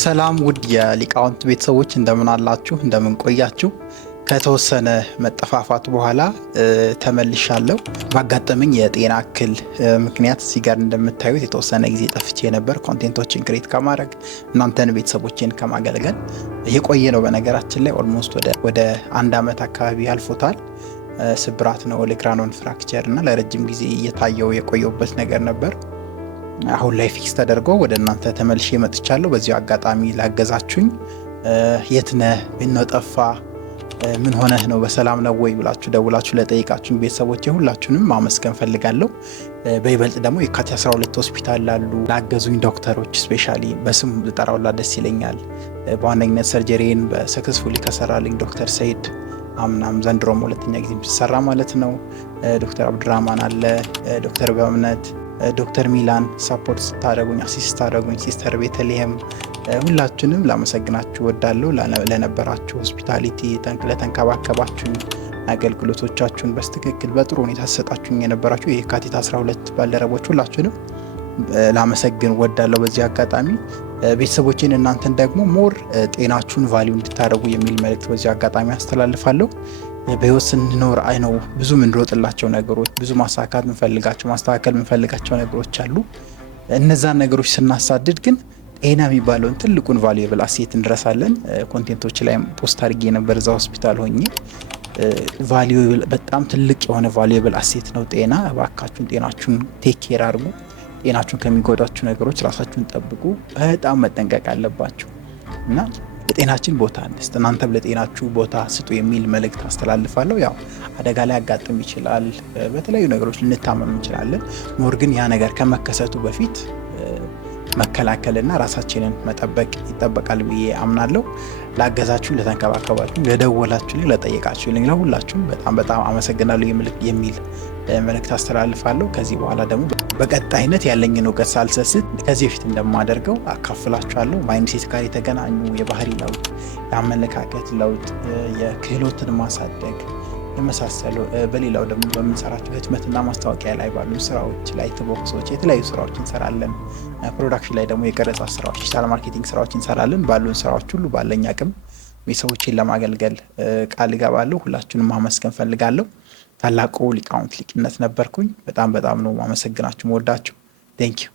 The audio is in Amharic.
ሰላም ውድ የሊቃውንት ቤተሰቦች እንደምን አላችሁ? እንደምን ቆያችሁ? ከተወሰነ መጠፋፋት በኋላ ተመልሻለሁ። ባጋጠመኝ የጤና እክል ምክንያት እዚህ ጋር እንደምታዩት የተወሰነ ጊዜ ጠፍቼ ነበር። ኮንቴንቶችን ክሬት ከማድረግ እናንተን ቤተሰቦችን ከማገልገል የቆየ ነው። በነገራችን ላይ ኦልሞስት ወደ 1 ዓመት አካባቢ አልፎታል። ስብራት ነው ኦሌክራኖን ፍራክቸር እና ለረጅም ጊዜ እየታየው የቆየውበት ነገር ነበር። አሁን ላይ ፊክስ ተደርጎ ወደ እናንተ ተመልሼ መጥቻለሁ። በዚሁ አጋጣሚ ላገዛችሁኝ የት ነህ ምነው ጠፋ ምን ሆነህ ነው በሰላም ነው ወይ ብላችሁ ደውላችሁ ለጠይቃችሁኝ ቤተሰቦቼ ሁላችሁንም ማመስገን ፈልጋለሁ። በይበልጥ ደግሞ የካቲት 12 ሆስፒታል ላሉ ላገዙኝ ዶክተሮች ስፔሻሊ በስም ልጠራውላ ደስ ይለኛል። በዋነኝነት ሰርጀሪን በሰክሰስፉሊ ከሰራልኝ ዶክተር ሰይድ አምናም ዘንድሮም ሁለተኛ ጊዜ ሲሰራ ማለት ነው። ዶክተር አብዱራህማን አለ፣ ዶክተር በእምነት፣ ዶክተር ሚላን ሰፖርት ስታደርጉኝ አሲስት ስታደርጉኝ፣ ሲስተር ቤተልሔም ሁላችሁንም ላመሰግናችሁ ወዳለሁ። ለነበራችሁ ሆስፒታሊቲ ለተንከባከባችሁኝ አገልግሎቶቻችሁን በስትክክል በጥሩ ሁኔታ ተሰጣችሁኝ የነበራችሁ የካቲት 12 ባልደረቦች ሁላችሁንም ላመሰግን ወዳለሁ። በዚህ አጋጣሚ ቤተሰቦችን እናንተን ደግሞ ሞር ጤናችሁን ቫልዩ እንድታደርጉ የሚል መልእክት በዚህ አጋጣሚ አስተላልፋለሁ። በህይወት ስንኖር ነው ብዙ ምንሮጥላቸው ነገሮች፣ ብዙ ማሳካት ምንፈልጋቸው ማስተካከል ምንፈልጋቸው ነገሮች አሉ። እነዛን ነገሮች ስናሳድድ ግን ጤና የሚባለውን ትልቁን ቫልዩብል አሴት እንረሳለን። ኮንቴንቶች ላይ ፖስት አድርጌ ነበር እዛ ሆስፒታል ሆኜ። ቫልዩብል በጣም ትልቅ የሆነ ቫልዩብል አሴት ነው ጤና። እባካችሁን ጤናችሁን ቴክ ኬር አድርጉ። ጤናችሁን ከሚጎዳችሁ ነገሮች ራሳችሁን ጠብቁ። በጣም መጠንቀቅ አለባችሁ እና ለጤናችን ቦታ እንስጥ። እናንተም ለጤናችሁ ቦታ ስጡ የሚል መልእክት አስተላልፋለሁ። ያው አደጋ ላይ ያጋጥም ይችላል፣ በተለያዩ ነገሮች ልንታመም እንችላለን። ሞር ግን ያ ነገር ከመከሰቱ በፊት መከላከልና ራሳችንን መጠበቅ ይጠበቃል ብዬ አምናለሁ። ላገዛችሁ፣ ለተንከባከባችሁ፣ ለደወላችሁ፣ ለጠየቃችሁ ለሁላችሁም በጣም አመሰግናለሁ የሚል መልእክት አስተላልፋለሁ። ከዚህ በኋላ ደግሞ በቀጣይነት ያለኝን እውቀት ሳልሰስት ከዚህ በፊት እንደማደርገው አካፍላችኋለሁ። ማይንድሴት ጋር የተገናኙ የባህሪ ለውጥ፣ የአመለካከት ለውጥ፣ የክህሎትን ማሳደግ የመሳሰሉ በሌላው ደግሞ በምንሰራቸው ህትመትና ማስታወቂያ ላይ ባሉ ስራዎች ላይ ቦክሶች የተለያዩ ስራዎች እንሰራለን። ፕሮዳክሽን ላይ ደግሞ የቀረጻ ስራዎች፣ ዲጂታል ማርኬቲንግ ስራዎች እንሰራለን። ባሉን ስራዎች ሁሉ ባለኝ አቅም ቤተሰቦቼን ለማገልገል ቃል እገባለሁ። ሁላችሁንም ማመስገን ፈልጋለሁ። ታላቁ ሊቃውንት ሊቅነት ነበርኩኝ። በጣም ነው ማመሰግናችሁ፣ ወዳችሁ። ቴንክ ዩ